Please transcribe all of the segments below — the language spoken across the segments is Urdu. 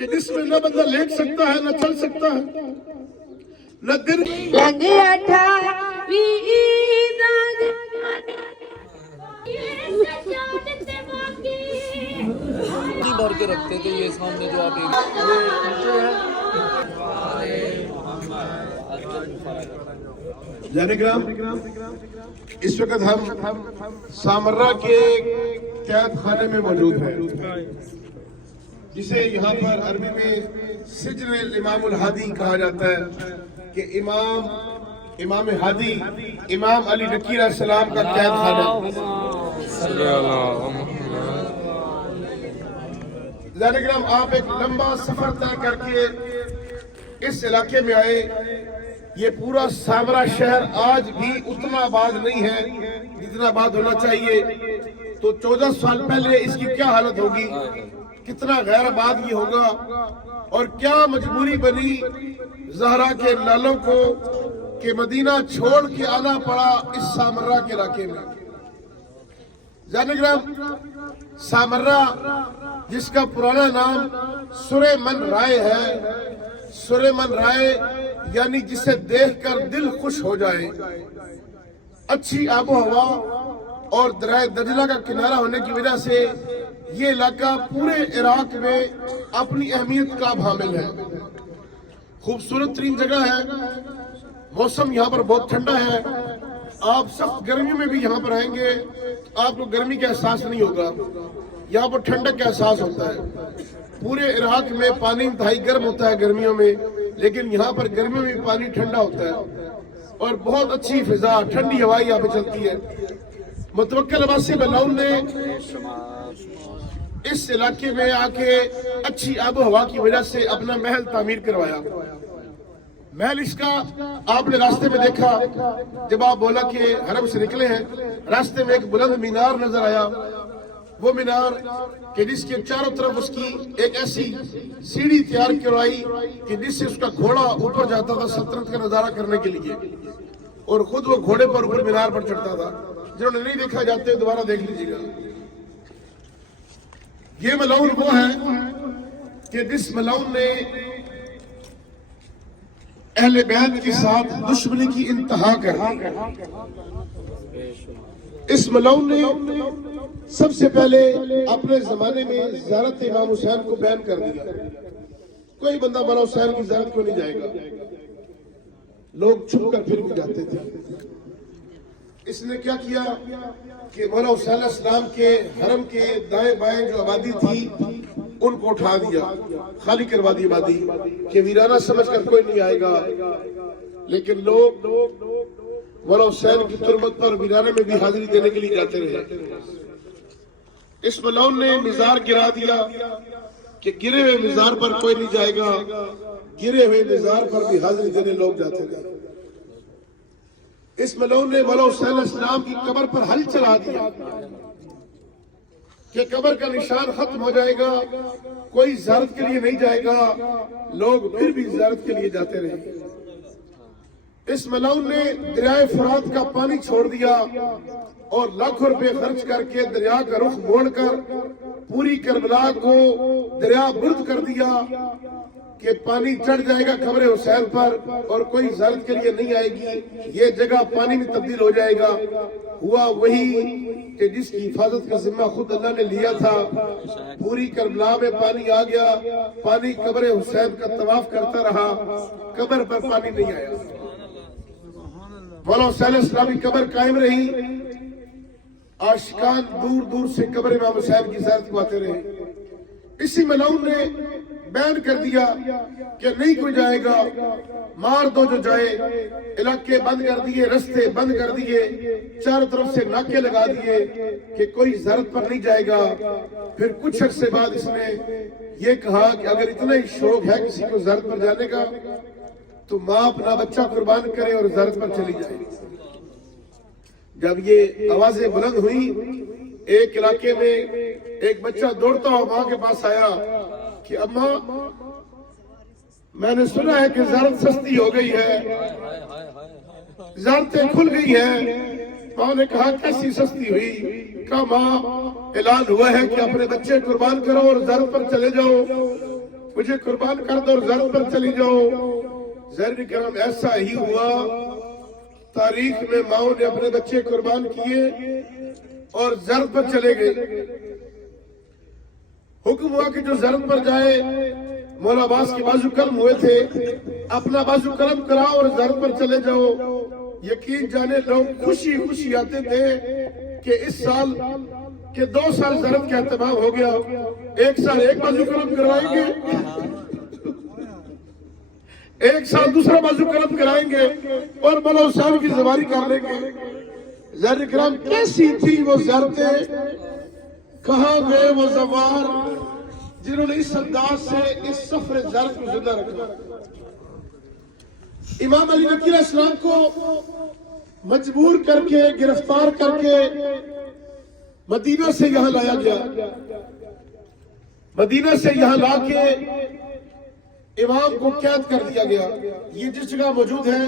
کہ جس میں نہ بندہ لیٹ سکتا ہے نہ چل سکتا ہے نہ دن بھر کے رکھتے تھے یہ سامنے جو آپ جانگرام اس وقت ہم سامرہ کے قید خانے میں موجود ہیں جسے یہاں پر عربی میں سجن الامام الہادی کہا جاتا ہے کہ امام ہادی امام علی نقی علیہ السلام کا قید خانہ جانگرام آپ ایک لمبا سفر طے کر کے اس علاقے میں آئے یہ پورا سامرہ شہر آج بھی اتنا آباد نہیں ہے جتنا آباد ہونا چاہیے تو 14 سال پہلے اس کی کیا حالت ہوگی کتنا غیر آباد یہ ہوگا اور کیا مجبوری بنی زہرا کے لالوں کو کہ مدینہ چھوڑ کے آنا پڑا اس سامرہ کے علاقے میں جانگرام سامرہ جس کا پرانا نام سلیمان رائے ہے سلیمان رائے یعنی جسے دیکھ کر دل خوش ہو جائے اچھی آب و ہوا اور دریا دجلہ کا کنارہ ہونے کی وجہ سے یہ علاقہ پورے عراق میں اپنی اہمیت کا حامل ہے خوبصورت ترین جگہ ہے موسم یہاں پر بہت ٹھنڈا ہے آپ سخت گرمیوں میں بھی یہاں پر آئیں گے آپ کو گرمی کا احساس نہیں ہوگا یہاں پر ٹھنڈک کا احساس ہوتا ہے پورے عراق میں پانی انتہائی گرم ہوتا ہے گرمیوں میں لیکن یہاں پر گرمیوں میں پانی ٹھنڈا ہوتا ہے اور بہت اچھی فضا ٹھنڈی ہوائی یہاں پہ چلتی ہے متوکل عباسی بلاؤن نے اس علاقے میں آ کے اچھی آب و ہوا کی وجہ سے اپنا محل تعمیر کروایا محل اس کا آپ نے راستے میں دیکھا جب آپ بولا کہ حرم سے نکلے ہیں راستے میں ایک بلند مینار نظر آیا وہ مینار کہ جس کے چاروں طرف اس کی ایک ایسی سیڑھی تیار کروائی کہ جس سے اس کا گھوڑا اوپر جاتا تھا سلطنت کا نظارہ کرنے کے لیے اور خود وہ گھوڑے پر اوپر مینار پر چڑھتا تھا جنہوں نے نہیں دیکھا جاتے دوبارہ دیکھ لیجیے گا یہ ملعون وہ ہے کہ جس ملعون نے اہل بیت کے ساتھ دشمنی کی انتہا کر اس ملعون نے سب سے پہلے اپنے زمانے میں زیارت امام حسین کو بین کر دیا کوئی بندہ مولا حسین کی زیارت کو نہیں جائے گا لوگ چھپ کر پھر بھی جاتے تھے اس نے کیا کیا کہ مولا حسین علیہ السلام کے حرم کے دائیں بائیں جو آبادی تھی ان کو اٹھا دیا خالی کروا دی آبادی کہ ویرانہ سمجھ کر کوئی نہیں آئے گا لیکن لوگ مولا حسین کی تربت پر ویرانے میں بھی حاضری دینے کے لیے جاتے رہے اس ملعون نے مزار گرا دیا کہ گرے ہوئے مزار پر کوئی نہیں جائے گا گرے ہوئے مزار پر بھی حاضری دینے لوگ جاتے رہے اس ملعون نے مولا حسین علیہ السلام کی قبر پر حل چلا دیا کہ قبر کا نشان ختم ہو جائے گا کوئی زیارت کے لیے نہیں جائے گا لوگ پھر بھی زیارت کے لیے جاتے رہے اس ملعون نے دریائے فرات کا پانی چھوڑ دیا اور لاکھوں روپے خرچ کر کے دریا کا رخ موڑ کر پوری کربلا کو دریا برد کر دیا کہ پانی چڑھ جائے گا قبر حسین پر اور کوئی زیارت کے لیے نہیں آئے گی یہ جگہ پانی میں تبدیل ہو جائے گا ہوا وہی کہ جس کی حفاظت کا ذمہ خود اللہ نے لیا تھا پوری کربلا میں پانی آ گیا پانی قبر حسین کا طواف کرتا رہا قبر پر پانی نہیں آیا مولا حسین علیہ السلام کی قبر قائم رہی عاشقان دور دور سے قبر امام حسین کی زیارت کو آتے رہے اسی ملعون نے بیان کر دیا کہ نہیں کوئی جائے گا مار دو جو جائے علاقے بند کر دیے رستے بند کر دیے چاروں طرف سے ناکے لگا دیے کہ کوئی زیارت پر نہیں جائے گا پھر کچھ عرصے بعد اس نے یہ کہا کہ اگر اتنا ہی شوق ہے کسی کو زیارت پر جانے کا تو ماں اپنا بچہ قربان کرے اور زیارت پر چلی جائے جب یہ آوازیں بلند ہوئی ایک علاقے میں ایک بچہ دوڑتا ہوا ماں کے پاس آیا کہ اماں میں نے سنا ہے کہ زیارت سستی ہو گئی ہے زیارتیں کھل گئی ہیں ماں نے کہا کیسی سستی ہوئی کہا ماں اعلان ہوا ہے کہ اپنے بچے قربان کرو اور زیارت پر چلے جاؤ مجھے قربان کر دو اور زرد پر چلی جاؤ۔ زہر کرام ایسا ہی ہوا، تاریخ میں ماؤں نے اپنے بچے قربان کیے اور زرد پر چلے گئے۔ حکم ہوا کہ جو زرد پر جائے، مولا عباس کے بازو کرم ہوئے تھے، اپنا بازو کرم کراؤ اور زرد پر چلے جاؤ۔ یقین جانے لوگ خوشی خوشی آتے تھے کہ اس سال کہ 2 سال زرد کا اہتمام ہو گیا، 1 سال ایک بازو کرم کروائیں گے، 1 سال دوسرا بازو کرم کرائیں گے اور مولا حسین کی زبانی کر لیں گے۔ زہر کرام کیسی تھی وہ زرتیں، کہاں گئے وہ زوار جنہوں نے اس انداز سے اس سفر زرد کو زندہ رکھا۔ امام علی نقی علیہ السلام کو مجبور کر کے، گرفتار کر کے مدینہ سے یہاں لایا گیا۔ مدینہ سے یہاں لا کے امام کو قید کر دیا گیا۔ یہ جس جگہ موجود ہے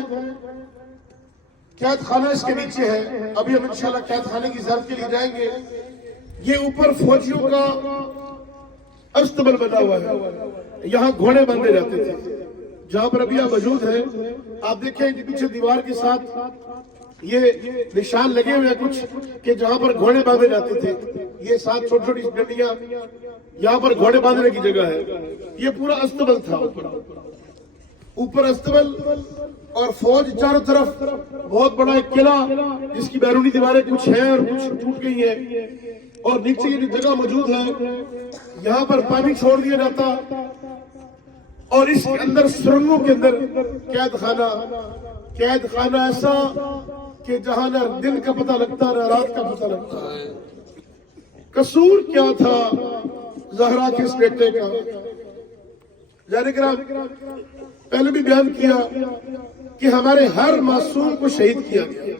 قید خانہ اس کے نیچے ہے، ابھی ہم انشاءاللہ قید خانے کی زیارت کے لیے جائیں گے۔ یہ اوپر فوجیوں کا استبل بنا ہوا ہے، یہاں گھوڑے باندھے جاتے تھے، جہاں پر ابھی موجود ہے۔ آپ دیکھیں کہ پیچھے دیوار کے ساتھ یہ نشان لگے ہوئے ہیں کچھ کہ جہاں پر گھوڑے باندھے جاتے تھے۔ یہ 7 چھوٹی چھوٹی ڈنڈیاں، یہاں پر گھوڑے باندھنے کی جگہ ہے۔ یہ پورا استبل تھا، اوپر استبل اور فوج چاروں طرف، بہت بڑا ایک قلعہ جس کی بیرونی دیواریں کچھ ہیں اور کچھ ٹوٹ گئی ہیں، اور نیچے یہ جگہ موجود ہے، یہاں پر پانی چھوڑ دیا جاتا اور اس کے اندر سرنگوں کے اندر قید خانہ ایسا کہ جہاں نہ دن کا پتہ لگتا نہ رات کا پتہ لگتا۔ قصور کیا تھا زہرا کے اس بیٹے کا؟ زہر کرام پہلے بھی بیان کیا کہ ہمارے ہر معصوم کو شہید کیا گیا،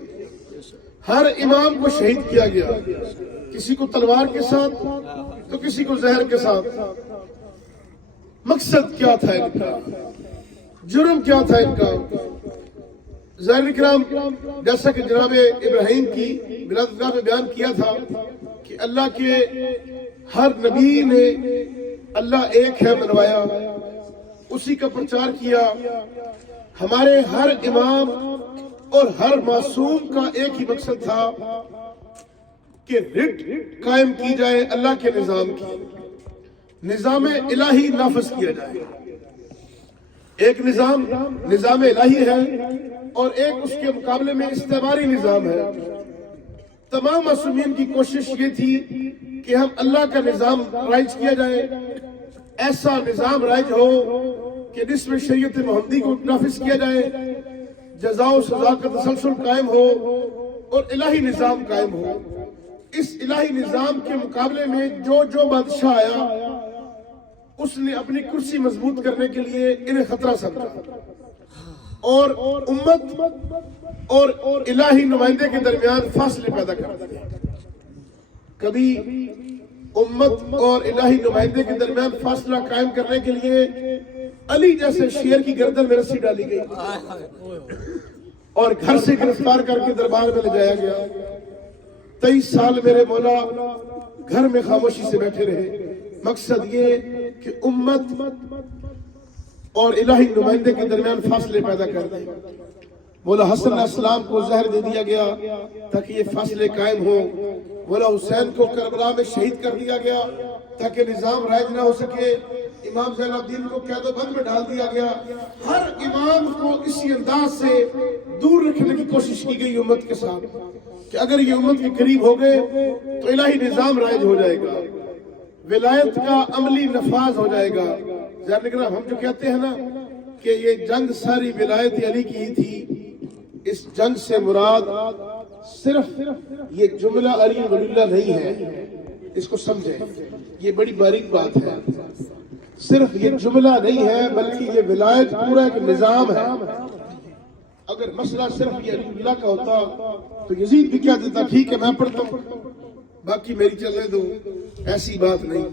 ہر امام کو شہید کیا گیا، کسی کو تلوار کے ساتھ تو کسی کو زہر کے ساتھ۔ مقصد کیا تھا ان کا؟ جرم کیا تھا ان کا؟ زہر کرام جیسا کہ جناب ابراہیم کی ولادت میں بیان کیا تھا کہ اللہ کے ہر نبی نے اللہ ایک ہے منوایا، اسی کا پرچار کیا۔ ہمارے ہر امام اور ہر معصوم کا ایک ہی مقصد تھا کہ رٹ قائم کی جائے، اللہ کے نظام کی، نظام الہی نافذ کیا جائے۔ ایک نظام الہی ہے اور ایک اس کے مقابلے میں استعماری نظام ہے۔ تمام معصومین کی کوشش یہ تھی کہ ہم اللہ کا نظام رائج کیا جائے، ایسا نظام رائج ہو کہ جس میں شریعت محمدی کو نافذ کیا جائے، جزا و سزا کا تسلسل قائم ہو اور الہی نظام قائم ہو۔ اس الہی نظام کے مقابلے میں جو بادشاہ آیا، اس نے اپنی کرسی مضبوط کرنے کے لیے انہیں خطرہ سمجھا اور امت اور الہی نمائندے کے درمیان فاصلے پیدا کر دیا۔ کبھی امت اور الہی نمائندے کے درمیان فاصلہ قائم کرنے کے لیے علی جیسے شیر کی گردن میں رسی ڈالی گئی اور گھر سے گرفتار کر کے دربار میں لے جایا گیا۔ 23 سال میرے مولا گھر میں خاموشی سے بیٹھے رہے۔ مقصد یہ کہ امت اور الہی نمائندے کے درمیان فاصلے پیدا کر دیں۔ مولا حسن علیہ السلام کو زہر دے دیا گیا تاکہ یہ فاصلے قائم ہو۔ مولا حسین کو کربلا میں شہید کر دیا گیا تاکہ نظام رائج نہ ہو سکے۔ امام زین العابدین کو قید و بند میں ڈال دیا گیا۔ ہر امام کو اسی انداز سے دور رکھنے کی کوشش کی گئی امت کے ساتھ کہ اگر یہ امت کے قریب ہو گئے تو الہی نظام رائج ہو جائے گا، ولایت کا عملی نفاذ ہو جائے گا۔ ذہن رکھنا، ہم جو کہتے ہیں نا کہ یہ جنگ ساری ولایت علی کی ہی تھی، اس جنگ سے مراد صرف یہ جملہ علی ولی اللہ نہیں ہے، اس کو سمجھیں، یہ بڑی باریک بات ہے۔ صرف یہ جملہ نہیں ہے بلکہ یہ ولایت پورا ایک نظام ہے۔ اگر مسئلہ صرف یہ علی اللہ کا ہوتا تو یزید بھی کہہ دیتا ٹھیک ہے میں پڑھتا ہوں باقی میری چلنے دو، ایسی بات نہیں۔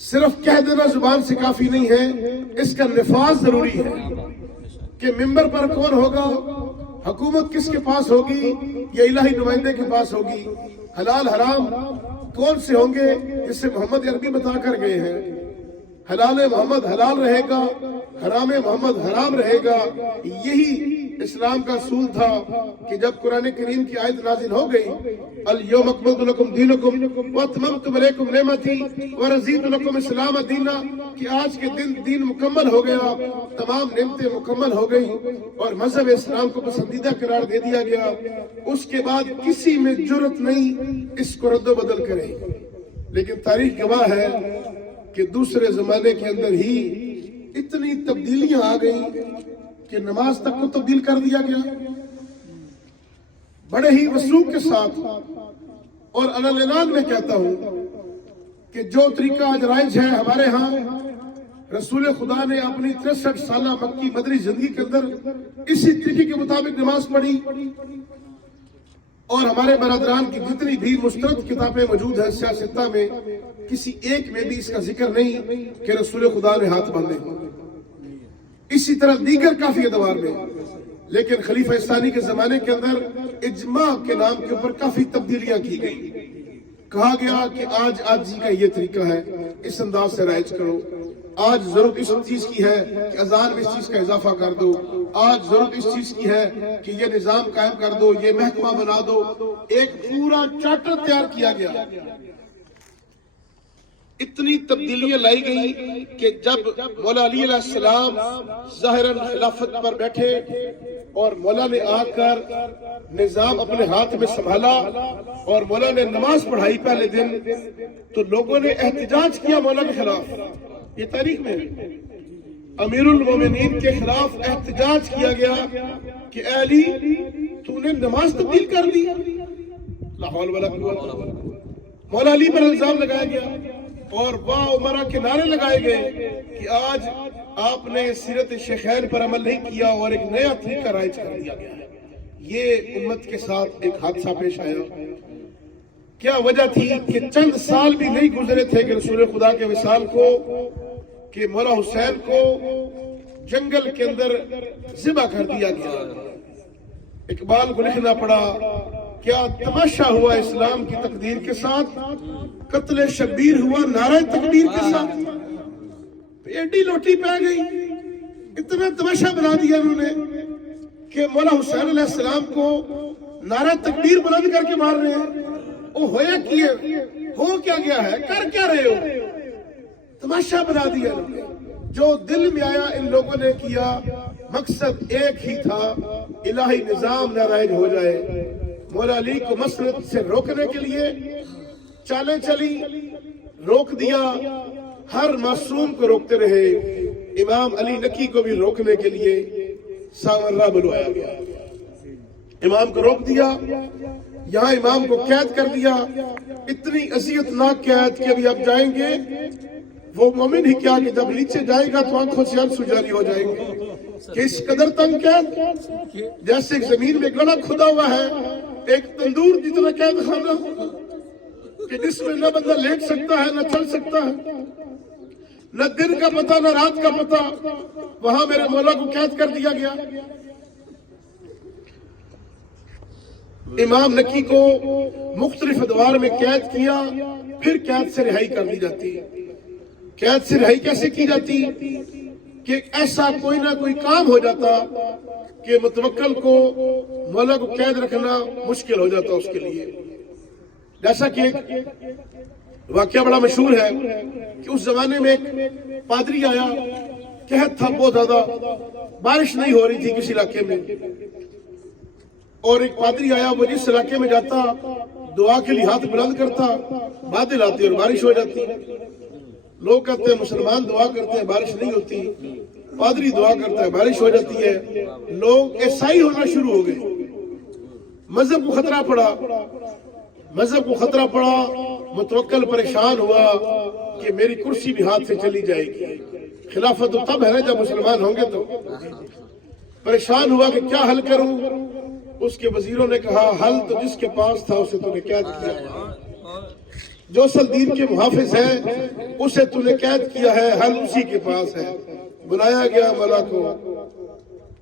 صرف کہہ دینا زبان سے کافی نہیں ہے، اس کا نفاذ ضروری ہے کہ ممبر پر کون ہوگا، حکومت کس کے پاس ہوگی، یہ الہی نمائندے کے پاس ہوگی، حلال حرام کون سے ہوں گے، جس سے محمد عربی بتا کر گئے ہیں۔ حلال محمد حلال رہے گا، حرام محمد حرام رہے گا۔ یہی اسلام کا اصول تھا کہ جب قرآن کریم کی آیت نازل ہو گئی، الیوم اکملت لکم دینکم واتممت علیکم نعمتی ورضیت لکم اسلام دینا، کہ آج کے دن دین مکمل ہو گیا، تمام نعمتیں مکمل ہو گئی اور مذہب اسلام کو پسندیدہ قرار دے دیا گیا۔ اس کے بعد کسی میں جرت نہیں اس کو رد و بدل کرے، لیکن تاریخ گواہ ہے کہ دوسرے زمانے کے اندر ہی اتنی تبدیلیاں آ گئی کہ نماز تک کو تبدیل کر دیا گیا، بڑے ہی وسوخ کے ساتھ۔ اور اعلان میں کہتا ہوں کہ جو طریقہ آج رائج ہے ہمارے ہاں، رسول خدا نے اپنی 63 سالہ مکی مدنی زندگی کے اندر اسی طریقے کے مطابق نماز پڑھی، اور ہمارے برادران کی جتنی بھی مسترد کتابیں موجود ہیں سیاستہ میں، کسی ایک میں بھی اس کا ذکر نہیں کہ رسول خدا نے ہاتھ باندھے۔ اسی طرح دیگر کافی ادوار میں، لیکن خلیفہ ثانی کے زمانے کے اندر اجماع کے نام کے اوپر کافی تبدیلیاں کی گئی۔ کہا گیا کہ آج آجی کا یہ طریقہ ہے، اس انداز سے رائج کرو۔ آج ضرورت اس چیز کی ہے کہ اذان میں اس چیز کا اضافہ کر دو، آج ضرورت اس چیز کی ہے کہ یہ نظام قائم کر دو، یہ محکمہ بنا دو۔ ایک پورا چارٹر تیار کیا گیا۔ اتنی تبدیلیاں لائی گئی کہ جب مولا علی علیہ السلام ظاہراً خلافت پر بیٹھے اور مولا نے آ کر نظام اپنے ہاتھ میں سنبھالا اور مولا نے نماز پڑھائی پہلے دن، تو لوگوں نے احتجاج کیا مولا کے خلاف۔ یہ تاریخ میں امیر المومنین کے خلاف احتجاج کیا گیا کہ اے علی تو نے نماز تبدیل کر دی۔ لا حول ولا قوت۔ مولا علی پر الزام لگایا گیا اور واہ عمرہ کے نعرے لگائے گئے کہ آج آپ نے سیرت شیخین پر عمل نہیں کیا اور ایک نیا طریقہ رائج کر دیا گیا ہے۔ یہ امت کے ساتھ ایک حادثہ پیش آیا۔ کیا وجہ تھی کہ چند سال بھی نہیں گزرے تھے کہ رسول خدا کے وصال کو، کہ مولا حسین کو جنگل کے اندر ذبح کر دیا گیا۔ اقبال کو لکھنا پڑا، کیا تماشا ہوا اسلام کی تقدیر کے ساتھ، قتل شبیر ہوا نعرہ تکبیر کے ساتھ۔ ایڈی لوٹی پہ گئی، اتنا تماشا بنا دیا انہوں نے کہ مولا حسین علیہ السلام کو نعرہ تکبیر بلند کر کے مار رہے ہیں۔ وہ ہویا کیے، ہو کیا گیا ہے، کر کیا رہے ہو؟ تماشا بنا دیا انہوں نے۔ جو دل میں آیا ان لوگوں نے کیا، مقصد ایک ہی تھا، الہی نظام نہ رائج ہو جائے۔ مولا علی کو مسلط سے روکنے کے لیے چالیں چلی، روک دیا، ہر معصوم کو روکتے رہے۔ امام علی نقی کو بھی روکنے کے لیے سامرا بلوایا گیا، امام کو روک دیا، یہاں امام کو قید کر دیا۔ اتنی اذیتناک قید کہ ابھی آپ جائیں گے، وہ مومن ہی کیا کہ جب نیچے جائے گا تو آنکھوں سے آنسو جاری ہو جائیں گے کہ اس قدر تنگ قید، جیسے زمین میں گڑھا کھدا ہوا ہے، ایک تندور جتنا قید خانہ کہ جس میں نہ بندہ لیٹ سکتا ہے نہ چل سکتا ہے، نہ دن کا پتہ نہ رات کا پتہ۔ وہاں میرے مولا کو قید کر دیا گیا۔ امام نقی کو مختلف ادوار میں قید کیا، پھر قید سے رہائی کر دی جاتی۔ قید سے رہائی کیسے کی جاتی کہ ایسا کوئی نہ کوئی کام ہو جاتا کہ متوکل کو مولا کو قید رکھنا مشکل ہو جاتا اس کے لیے۔ جیسا کہ ایک واقعہ بڑا مشہور ہے کہ اس زمانے میں ایک پادری آیا، قحط تھا بہت زیادہ، بارش نہیں ہو رہی تھی کسی علاقے میں، اور ایک پادری آیا، وہ جس علاقے میں جاتا دعا کے لیے ہاتھ بلند کرتا، بادل آتی اور بارش ہو جاتی۔ لوگ کہتے ہیں مسلمان دعا کرتے ہیں بارش نہیں ہوتی، پادری دعا کرتا ہے بارش ہو جاتی ہے۔ لوگ عیسائی ہونا شروع ہو گئے، مذہب کو خطرہ پڑا، مذہب کو خطرہ پڑا۔ متوکل پریشان ہوا کہ میری کرسی بھی ہاتھ سے چلی جائے گی، خلافت تو تب ہے نا جب مسلمان ہوں گے۔ تو پریشان ہوا کہ کیا حل کروں۔ اس کے وزیروں نے کہا حل تو جس کے پاس تھا اسے تو نے قید کیا، جو اصل دین کے محافظ ہے اسے تو نے قید کیا ہے، حل اسی کے پاس ہے۔ بلایا گیا مولا کو،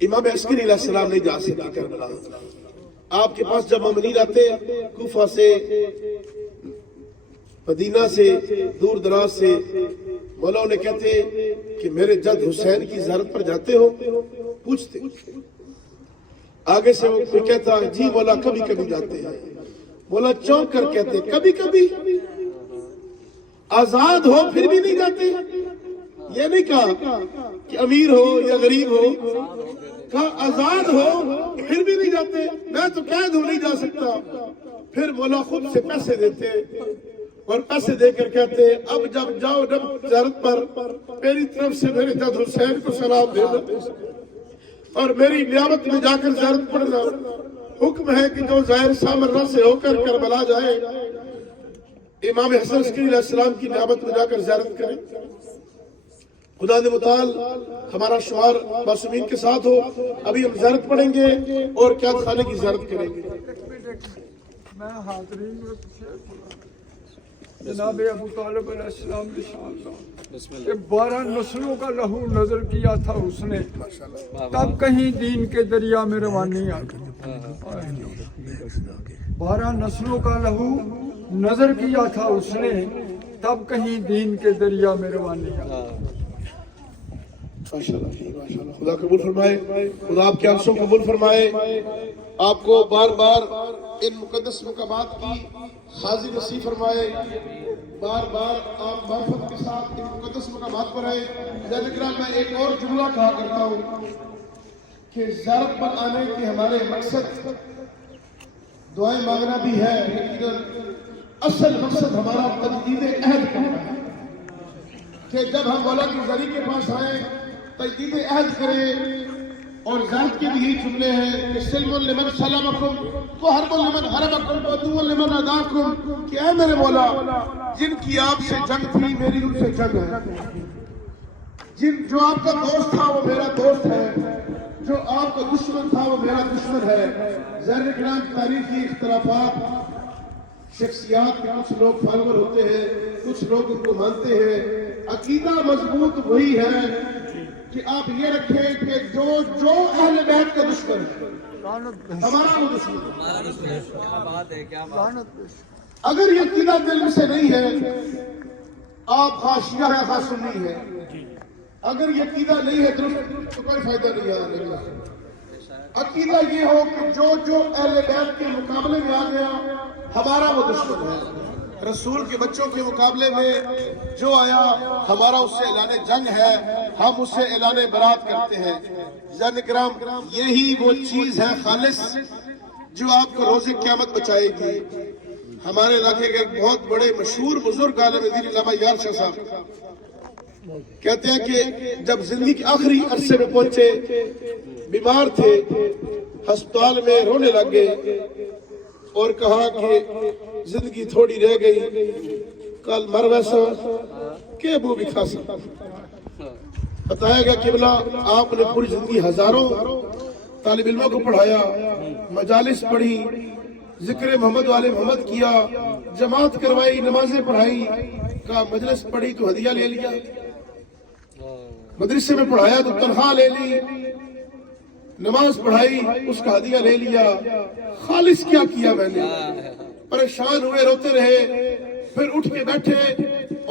امام عسکری علیہ السلام نہیں جا سکے کربلا. آپ کے پاس جب مومنین آتے کوفہ سے، مدینہ سے، دور دراز سے، مولا انہیں کہتے کہ میرے جد حسین کی زیارت پر جاتے ہو؟ پوچھتے. آگے سے وہ کوئی کہتا جی مولا کبھی کبھی جاتے ہیں. مولا چونک کر کہتے کبھی کبھی؟ آزاد ہو پھر بھی نہیں جاتے؟ یہ نہیں کہا کہ امیر ہو یا غریب ہو، کہا آزاد ہو پھر بھی نہیں جاتے. میں تو قید ہوں، نہیں جا سکتا. پھر مولا خود سے پیسے دیتے اور پیسے دے کر کہتے اب جب جاؤ جب زیارت پر میری طرف سے میرے جد حسین کو سلام دے دو اور میری نیابت میں جا کر زیارت پڑھنا. حکم ہے کہ جو ظاہر سامرہ سے ہو کر کربلا جائے امام حسن عسکری علیہ السلام کی نیابت میں جا کر زیارت کرے. خدا نے متعال ہمارا شعار معصومین کے ساتھ ہو. ابھی ہم زیارت پڑھیں گے اور قید خانے کی زیارت کریں گے. میں حاضرین جناب ابو طالب علیہ السلام کی شان کہ 12 نسلوں کا لہو نظر کیا تھا اس نے، تب کہیں دین کے دریا میں روانی آ گئی. 12 نسلوں کا لہو نظر کیا تھا اس نے، تب کہیں دین کے دریا میں روانی آ گئی. ماشاءاللہ خدا قبول فرمائے، خدا آپ کے عرصوں قبول فرمائے. آپ کو بار بار ان مقدس مقامات کی حاضر نصیب فرمائے. بار بار آپ معرفت کے ساتھ ان مقدس مقامات پر آئے. جناب میں ایک اور جملہ کہا کرتا ہوں کہ زیارت پر آنے کے ہمارے مقصد دعائیں مانگنا بھی ہے، لیکن اصل مقصد ہمارا تجدید عہد کرنا ہے کہ جب ہم مولا کی زری کے پاس آئیں تجدید عہد کریں. اور ذات کے بھی یہی جملے ہیں کہ سلم لمن سلمکم وحرب لمن حربکم وعدو لمن عداکم، کہ اے میرے مولا جن کی آپ سے جنگ تھی میری ان سے جنگ ہے، جو آپ کا دوست تھا وہ میرا دوست ہے، جو آپ کا دشمن تھا وہ میرا دشمن ہے. ظاہر کرام تاریخی اختلافات، شخصیات کے کچھ لوگ فالور ہوتے ہیں، کچھ لوگ ان کو مانتے ہیں. عقیدہ مضبوط وہی ہے کہ آپ یہ رکھیں کہ جو اہل بیت کا دشمن ہے ہمارا وہ دشمن ہے. اگر یہ عقیدہ دل میں سے نہیں ہے آپ خواہ شیعہ ہے خواہ سنی ہے، اگر یہ عقیدہ نہیں ہے درست تو کوئی فائدہ نہیں ہے. عقیدہ یہ ہو کہ جو اہل بیت کے مقابلے میں آ گیا ہمارا وہ دشمن ہے. رسول کے بچوں کے مقابلے میں جو آیا ہمارا اس سے اعلان جنگ ہے، ہم اس سے اعلان برات کرتے ہیں. جان کرام یہی وہ چیز ہے خالص جو آپ کو روز قیامت بچائے گی. ہمارے علاقے کے ایک بہت بڑے مشہور بزرگ عالم دین علامہ یار شاہ صاحب کہتے ہیں کہ جب زندگی کے آخری عرصے میں پہنچے، بیمار تھے، ہسپتال میں رونے لگ گئے اور کہا کہ زندگی تھوڑی رہ گئی، کل مر ویسا کہ ابو بھی خاصا. بتایا گیا قبلہ آپ نے پوری زندگی ہزاروں طالب علموں کو پڑھایا، مجالس پڑھی، ذکر محمد والے محمد کیا، جماعت کروائی، نمازیں پڑھائی. کہا مجلس پڑھی تو ہدیہ لے لیا، مدرسے میں پڑھایا تو تنخواہ لے لی، نماز پڑھائی اس کا ہدیہ لے لیا. خالص کیا کیا میں نے؟ پریشان ہوئے، روتے رہے، پھر اٹھ کے بیٹھے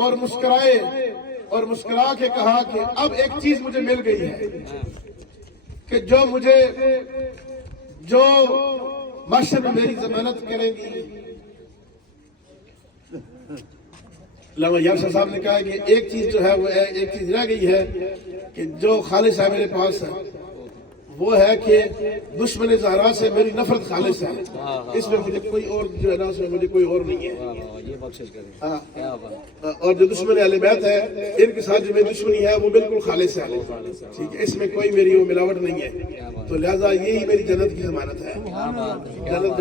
اور مسکرائے اور مسکرا کے کہا کہ اب ایک چیز مجھے مل گئی ہے کہ جو معاشر میں میری ضمانت کریں گی. علامہ یار شاہ صاحب نے کہا کہ ایک چیز جو ہے وہ ایک چیز رہ گئی ہے کہ جو خالص ہے میرے پاس ہے وہ ہے کہ دشمن زہرا سے میری نفرت خالص ہے. اس میں مجھے کوئی اور جو ہے نا اس میں مجھے کوئی اور نہیں ہے. اور جو دشمن اہل بیت ہے ان کے ساتھ جو میری دشمنی ہے وہ بالکل خالص ہے. ٹھیک ہے، اس میں کوئی میری وہ ملاوٹ نہیں ہے. تو لہذا یہی میری جنت کی ضمانت ہے. جنت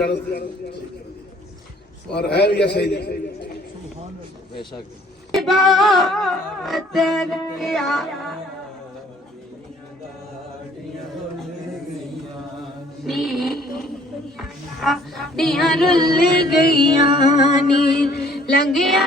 اور ہے بھی ایسا ہی نہیں. ڈیاں رل گئیاں نی لنگیا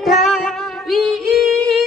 28